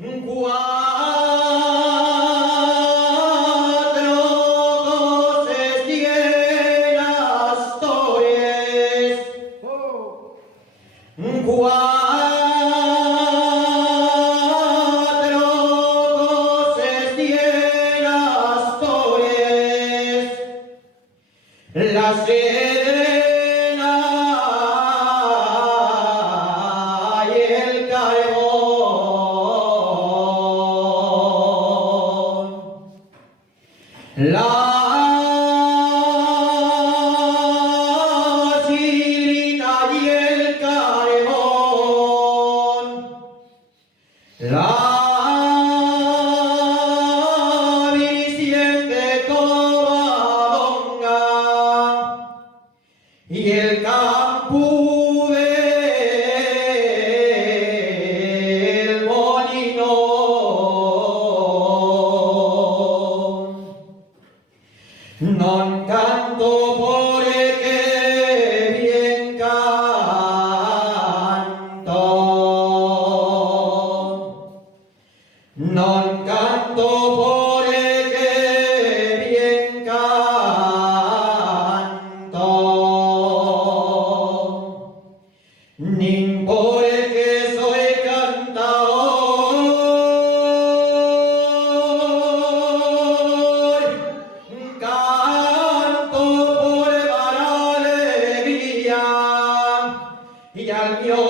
Cuatro voces cien astores. Cuatro voces cien astores. La sedena y el carbón. La silina y el carbón. La Virgen de Covadonga y el campo del molino. Non canto porque bien canto. Non canto porque bien canto. Ni porque soy cantador. Canto por dar alegría y al mio